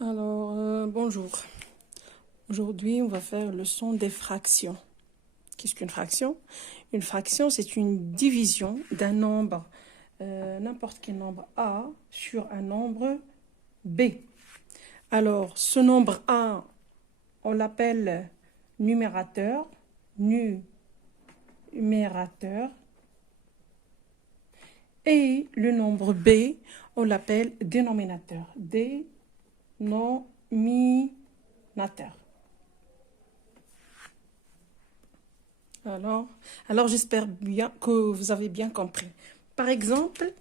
Bonjour. Aujourd'hui, on va faire le son des fractions. Qu'est-ce qu'une fraction? Une fraction, c'est une division d'un nombre, n'importe quel nombre A, sur un nombre B. Alors, ce nombre A, on l'appelle numérateur, et le nombre B, on l'appelle dénominateur, Alors j'espère bien que vous avez bien compris. Par exemple,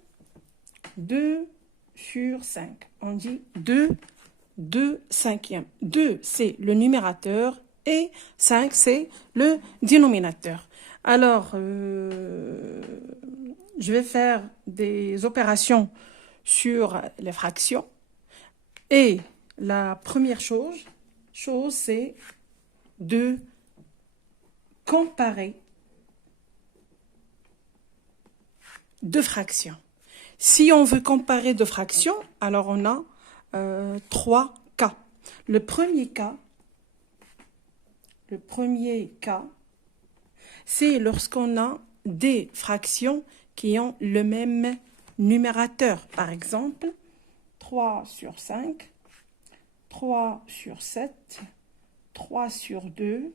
2 sur 5. On dit 2 cinquièmes. 2, c'est le numérateur et 5, c'est le dénominateur. Alors, je vais faire des opérations sur les fractions. Et la première chose c'est de comparer deux fractions. Si on veut comparer deux fractions, alors on a 3 cas. Le premier cas, c'est lorsqu'on a des fractions qui ont le même numérateur. Par exemple, 3 sur 5, 3 sur 7, 3 sur 2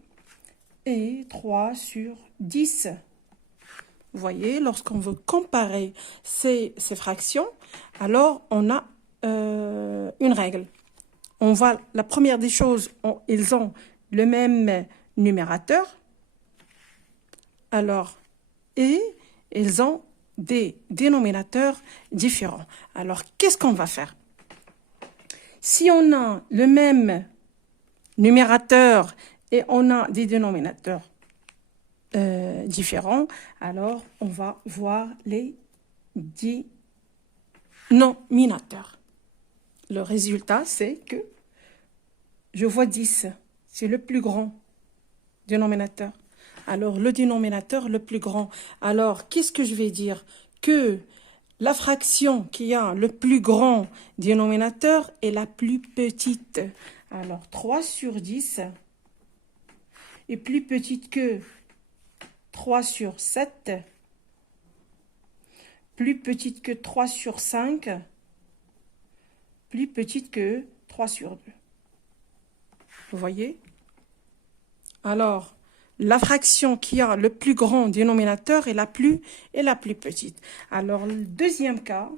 et 3 sur 10. Vous voyez, lorsqu'on veut comparer ces fractions, alors on a une règle. La première des choses, ils ont le même numérateur, alors, et ils ont des dénominateurs différents. Alors, qu'est-ce qu'on va faire? Si on a le même numérateur et on a des dénominateurs différents, alors on va voir les dénominateurs. Le résultat, c'est que je vois 10, c'est le plus grand dénominateur. Alors, le dénominateur le plus grand. Alors, qu'est-ce que je vais dire? Que la fraction qui a le plus grand dénominateur est la plus petite. Alors, 3 sur 10 est plus petite que 3 sur 7, plus petite que 3 sur 5, plus petite que 3 sur 2. Vous voyez? Alors, la fraction qui a le plus grand dénominateur est la plus petite. Alors, le deuxième cas,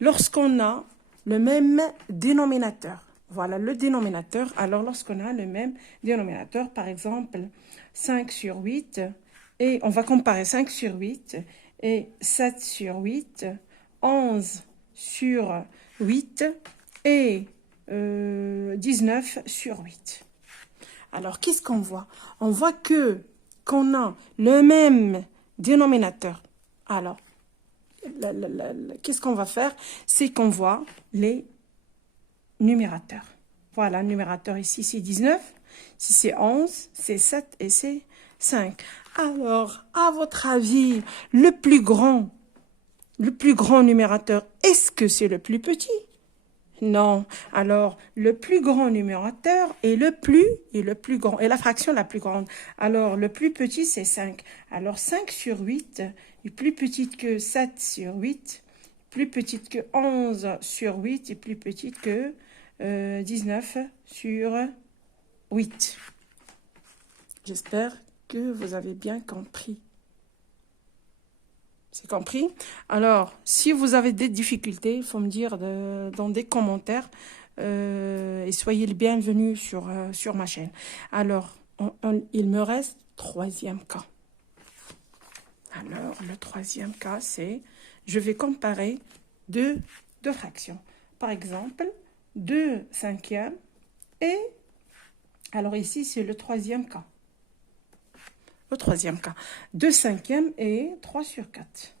lorsqu'on a le même dénominateur. Voilà le dénominateur. Alors, lorsqu'on a le même dénominateur, par exemple, 5 sur 8, et on va comparer 5 sur 8, et 7 sur 8, 11 sur 8, et 19 sur 8. Alors, qu'est-ce qu'on voit? On voit qu'on a le même dénominateur. Alors, qu'est-ce qu'on va faire? C'est qu'on voit les numérateurs. Voilà, le numérateur ici, c'est 19. Ici, c'est 11, c'est 7 et c'est 5. Alors, à votre avis, le plus grand numérateur, est-ce que c'est le plus petit? Non. Alors, le plus grand numérateur est le plus grand, et la fraction la plus grande. Alors, le plus petit, c'est 5. Alors, 5 sur 8 est plus petite que 7 sur 8, plus petite que 11 sur 8 et plus petite que 19 sur 8. J'espère que vous avez bien compris. C'est compris? Alors, si vous avez des difficultés, il faut me dire dans des commentaires et soyez les bienvenus sur ma chaîne. Alors, il me reste troisième cas. Alors, le troisième cas, c'est, je vais comparer deux fractions. Par exemple, 2 cinquièmes et, alors ici, c'est le troisième cas. Le troisième cas, 2 cinquièmes et 3 sur 4.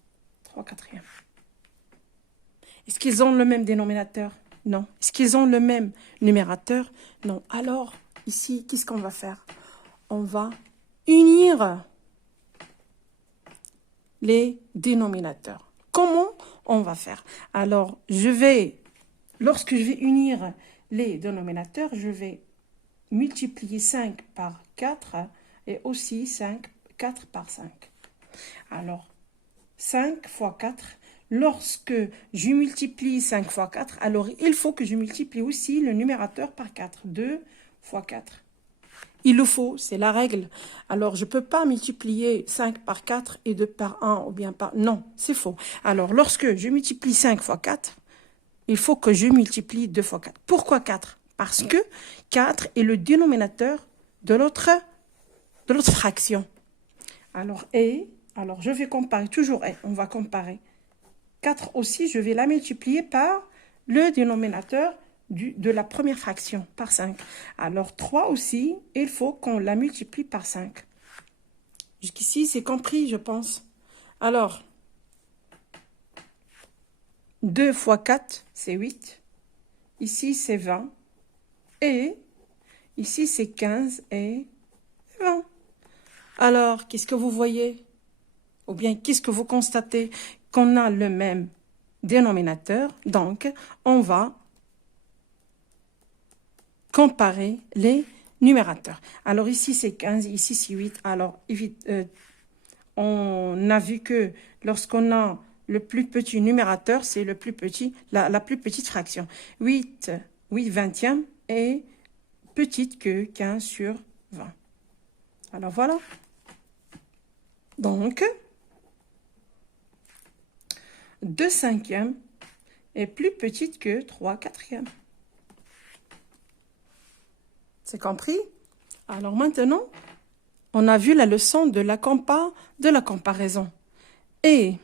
3 quatrièmes. Est-ce qu'ils ont le même dénominateur? Non. Est-ce qu'ils ont le même numérateur? Non. Alors, ici, qu'est-ce qu'on va faire? On va unir les dénominateurs. Comment on va faire? Alors, lorsque je vais unir les dénominateurs, je vais multiplier 5 par 4 et aussi 4 par 5. Alors, 5 fois 4, lorsque je multiplie 5 fois 4, alors il faut que je multiplie aussi le numérateur par 4. 2 fois 4. Il le faut, c'est la règle. Alors, je ne peux pas multiplier 5 par 4 et 2 par 1 ou bien par... Non, c'est faux. Alors, lorsque je multiplie 5 fois 4, il faut que je multiplie 2 fois 4. Pourquoi 4? Parce que 4 est le dénominateur de l'autre fraction. Alors, je vais comparer, toujours on va comparer. 4 aussi, je vais la multiplier par le dénominateur de la première fraction, par 5. Alors, 3 aussi, il faut qu'on la multiplie par 5. Jusqu'ici, c'est compris, je pense. Alors, 2 fois 4, c'est 8. Ici, c'est 20. Et ici, c'est 15 et 20. Alors, qu'est-ce que vous voyez? Ou bien, qu'est-ce que vous constatez? Qu'on a le même dénominateur. Donc, on va comparer les numérateurs. Alors, ici, c'est 15, ici, c'est 8. Alors, on a vu que lorsqu'on a le plus petit numérateur, c'est le plus petit, la plus petite fraction. 8 vingtièmes est petite que 15 sur 20. Alors, voilà. Donc, 2 cinquièmes est plus petite que 3 quatrièmes. C'est compris? Alors maintenant, on a vu la leçon de la comparaison. Et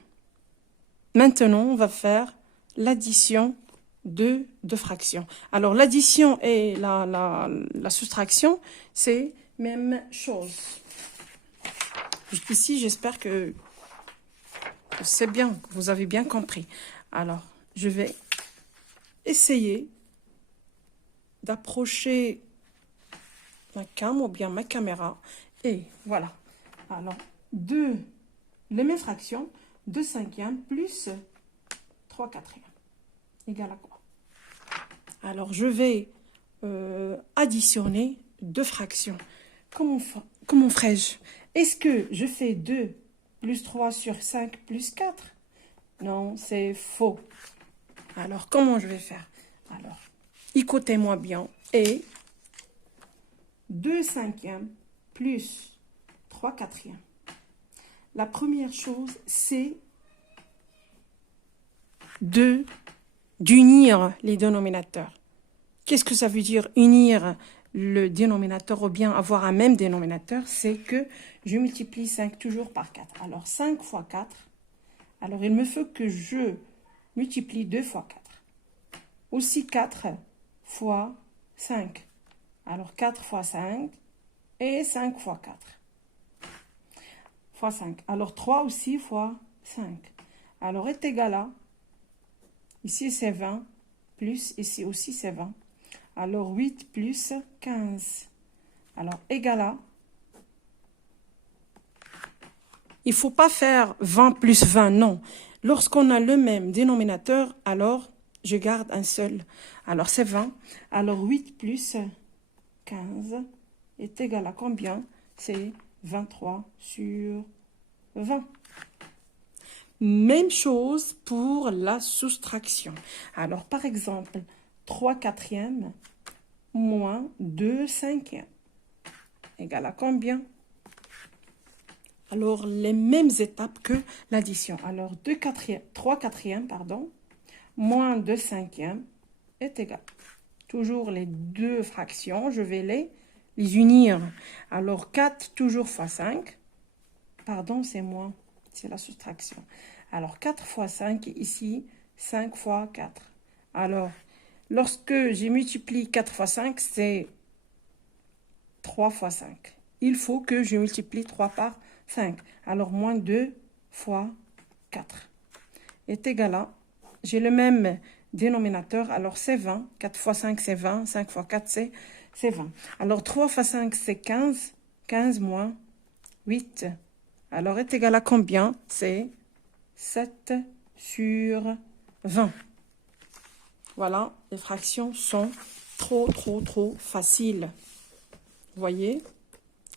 maintenant, on va faire l'addition de deux fractions. Alors, l'addition et la soustraction, c'est même chose. Jusqu'ici, j'espère que c'est bien, que vous avez bien compris. Alors, je vais essayer d'approcher ma cam ou bien ma caméra. Et voilà. Alors, les mêmes fractions, 2 cinquièmes plus 3 quatrièmes égale à quoi? Alors, je vais additionner deux fractions. Comment ferais-je? Est-ce que je fais 2 plus 3 sur 5 plus 4? Non, c'est faux. Alors, comment je vais faire? Alors, écoutez-moi bien. Et 2 cinquièmes plus 3 quatrièmes. La première chose, c'est d'unir les dénominateurs. Qu'est-ce que ça veut dire unir le dénominateur ou bien avoir un même dénominateur? C'est que je multiplie 5 toujours par 4. Alors 5 fois 4, alors il me faut que je multiplie 2 fois 4. Aussi 4 fois 5. Alors 4 fois 5 et 5 fois 4. Fois 5. Alors 3 aussi fois 5. Alors est égal à, ici c'est 20, plus ici aussi c'est 20. Alors 8 plus 15. Alors égal à, il ne faut pas faire 20 plus 20, non. Lorsqu'on a le même dénominateur, alors je garde un seul. Alors c'est 20. Alors 8 plus 15 est égal à combien? C'est 23 sur 20. Même chose pour la soustraction. Alors, par exemple, 3 quatrièmes moins 2 cinquièmes égale à combien? Alors, les mêmes étapes que l'addition. Alors, 3 quatrièmes, moins 2 cinquièmes est égal. Toujours les deux fractions, je vais les unir. Alors, 4 toujours fois 5. Pardon, c'est moins. C'est la soustraction. Alors, 4 fois 5, ici, 5 fois 4. Alors, lorsque j'ai multiplié 4 fois 5, c'est 3 fois 5. Il faut que je multiplie 3 par 5. Alors, moins 2 fois 4 est égal à, j'ai le même dénominateur, alors c'est 20. 4 fois 5, c'est 20. 5 fois 4, c'est 20. Alors, 3 fois 5, c'est 15. 15 moins 8. Alors, est égal à combien? C'est 7 sur 20. Voilà, les fractions sont trop faciles. Vous voyez?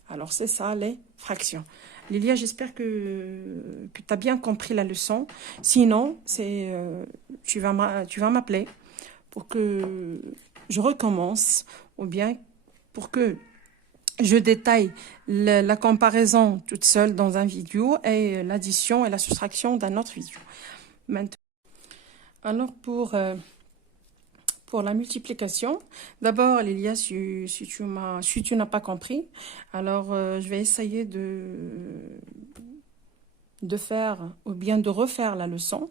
Alors, c'est ça, les fractions. Lilia, j'espère que tu as bien compris la leçon. Sinon, tu vas m'appeler pour que je recommence ou bien pour que je détaille la comparaison toute seule dans un vidéo et l'addition et la soustraction d'un autre vidéo. Maintenant, alors pour la multiplication, d'abord, Lilia, si tu n'as pas compris, alors je vais essayer de faire ou bien de refaire la leçon,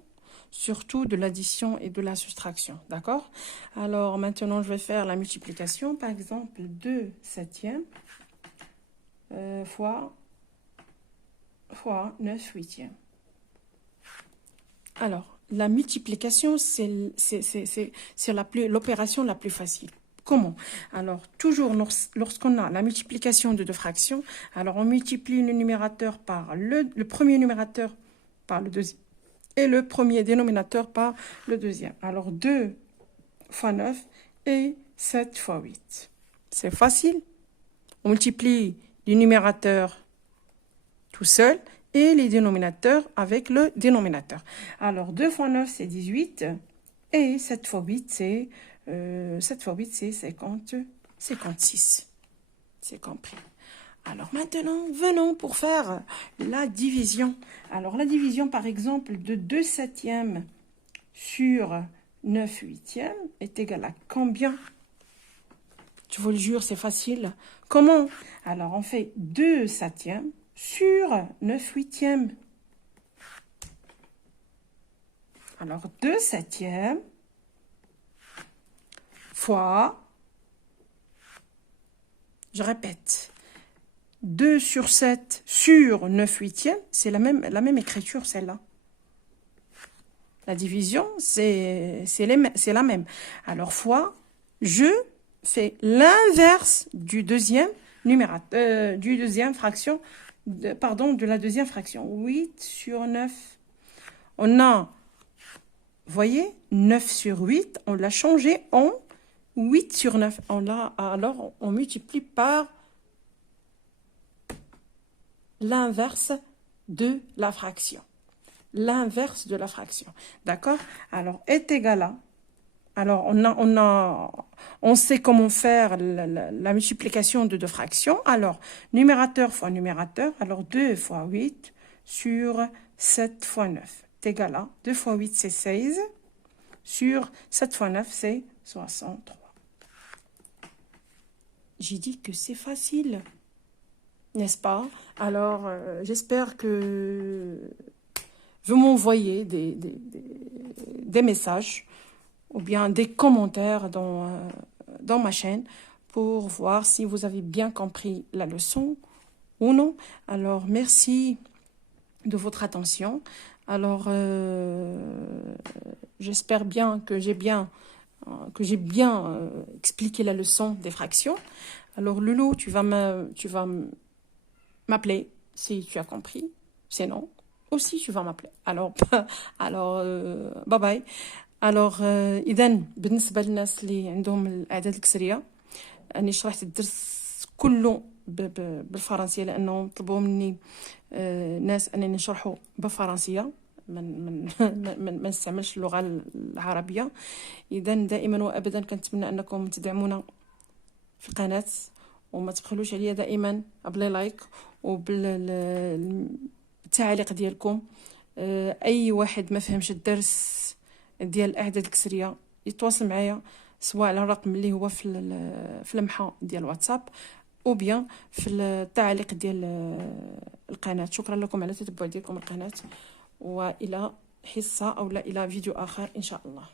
surtout de l'addition et de la soustraction, d'accord? Alors maintenant, je vais faire la multiplication, par exemple, 2 septièmes fois 9 huitièmes. Alors, la multiplication, c'est l'opération la plus facile. Comment? Alors, toujours lorsqu'on a la multiplication de deux fractions, alors on multiplie le numérateur par le premier numérateur par le deuxième et le premier dénominateur par le deuxième. Alors, 2 fois 9 et 7 fois 8. C'est facile. On multiplie les numérateurs tout seul et les dénominateurs avec le dénominateur. Alors, 2 fois 9, c'est 18 et 7 fois 8, c'est 56. C'est compris. Alors maintenant, venons pour faire la division. Alors, la division, par exemple, de 2 septièmes sur 9 huitièmes est égal à combien? Je vous le jure, c'est facile. Comment? Alors, on fait 2 septièmes sur 9 huitièmes. Alors, 2 septièmes fois, je répète, 2 sur 7 sur 9 huitièmes, c'est la même écriture, celle-là. La division, c'est la même. Alors, fois, je fais l'inverse du deuxième numérateur, de la deuxième fraction. 8 sur 9. On a, vous voyez, 9 sur 8, on l'a changé en 8 sur 9. Alors, on multiplie par l'inverse de la fraction. L'inverse de la fraction. D'accord? Alors, est égal à... Alors, on sait comment faire la multiplication de deux fractions. Alors, numérateur fois numérateur. Alors, 2 fois 8 sur 7 fois 9 est égal à 2 fois 8, c'est 16. Sur 7 fois 9, c'est 63. J'ai dit que c'est facile, n'est-ce pas? Alors, j'espère que vous m'envoyez des messages ou bien des commentaires dans ma chaîne pour voir si vous avez bien compris la leçon ou non. Alors, merci de votre attention. Alors, j'espère bien que j'ai bien expliqué la leçon des fractions. Alors, Loulou, tu vas m'appeler si tu as compris. Sinon, aussi, tu vas m'appeler. Alors, bye bye. Alors إذا بالنسبة للناس اللي عندهم الأعداد الكسرية أني شرحت الدرس كله بالفرنسية لأنه طلبوا مني ناس أنني نشرحه بالفرنسية ما نستعملش اللغة العربية. إذا دائما وأبدا كنتمنى أنكم تدعمونا في القناة وما تبخلوش عليا دائما بلي لايك وبالتعليق ديالكم. أي واحد ما فهمش الدرس ديال الاعداد الكسريه يتواصل معايا سواء على الرقم اللي هو في لمحه ديال الواتساب او بيان في التعليق ديال القناه. شكرا لكم على التتبع ديالكم القناه والى حصه او لا الى فيديو اخر ان شاء الله.